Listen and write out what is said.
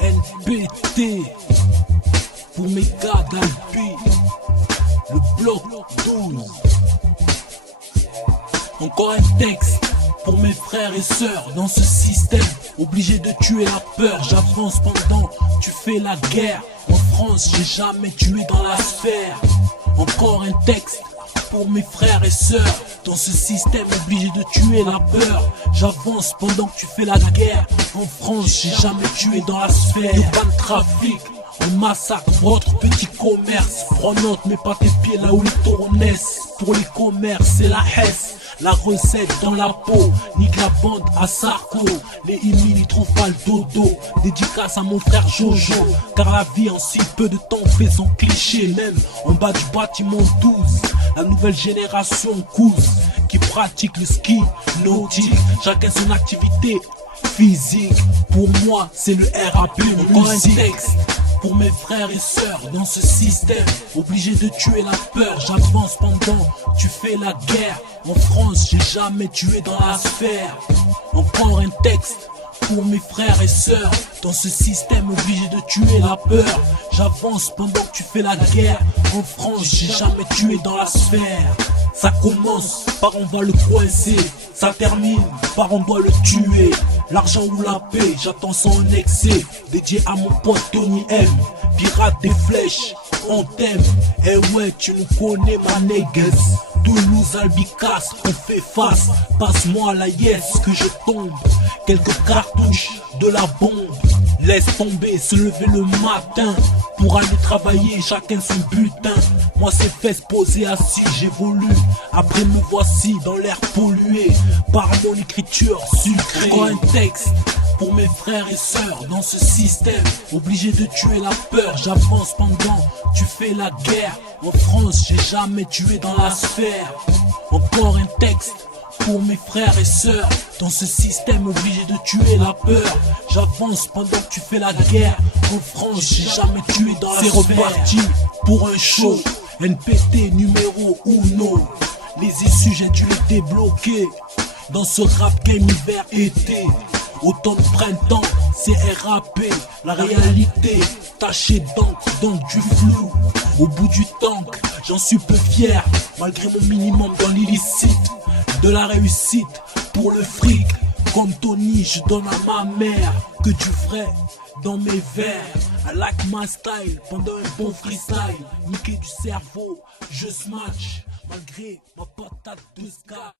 NPT pour mes gars d'Alpi, le bloc 12. Encore un texte pour mes frères et sœurs dans ce système, obligé de tuer la peur. J'avance pendant tu fais la guerre. En France, j'ai jamais tué dans la sphère. Encore un texte pour mes frères et sœurs dans ce système, obligé de tuer la peur. J'avance pendant que tu fais la guerre. En France, j'ai jamais tué dans la sphère. Le ban de trafic, on massacre votre petit commerce. Prends note, mets pas tes pieds là où les taureaux naissent. Pour les commerces, c'est la hesse. La recette dans la peau, nique la bande à Sarko. Les Emile ils trouvent pas le dodo. Dédicace à mon frère Jojo, car la vie en si peu de temps fait son cliché. Même en bas du bâtiment 12, la nouvelle génération cous qui pratique le ski nautique. Chacun son activité physique. Pour moi c'est le RAP. Encore un texte pour mes frères et sœurs dans ce système, obligé de tuer la peur. J'avance pendant tu fais la guerre. En France, j'ai jamais tué dans la sphère. Encore un texte pour mes frères et sœurs dans ce système, obligé de tuer la peur. J'avance pendant que tu fais la guerre. En France, j'ai jamais tué dans la sphère. Ça commence par on va le coincer, ça termine par on doit le tuer. L'argent ou la paix, j'attends sans excès. Dédié à mon pote Tony M, pirate des flèches, on t'aime. Eh ouais, tu nous connais ma niggas. Toulouse, Albicasse, on fait face. Passe-moi la yes que je tombe. Quelques cartouches de la bombe. Laisse tomber, se lever le matin pour aller travailler, chacun son butin. Moi c'est fesses posées assis, j'évolue. Après me voici dans l'air pollué par mon écriture sucrée. Encore un texte pour mes frères et sœurs dans ce système, obligé de tuer la peur. J'avance pendant tu fais la guerre. En France, j'ai jamais tué dans la sphère. Encore un texte pour mes frères et sœurs dans ce système, obligé de tuer la peur. J'avance pendant que tu fais la guerre. En France, j'ai jamais tué dans la sphère. C'est reparti pour un show. NPT numéro 1. Les issues, j'ai dû les débloquer dans ce rap game hiver-été. Automne, printemps, c'est RAP. La réalité tachée d'encre, donc du flou. Au bout du tank, j'en suis peu fier, malgré mon minimum dans l'illicite. De la réussite pour le fric, comme Tony, je donne à ma mère. Que tu ferais dans mes vers? I like my style, pendant un bon freestyle. Niquer du cerveau, je smash, malgré ma patate de ska.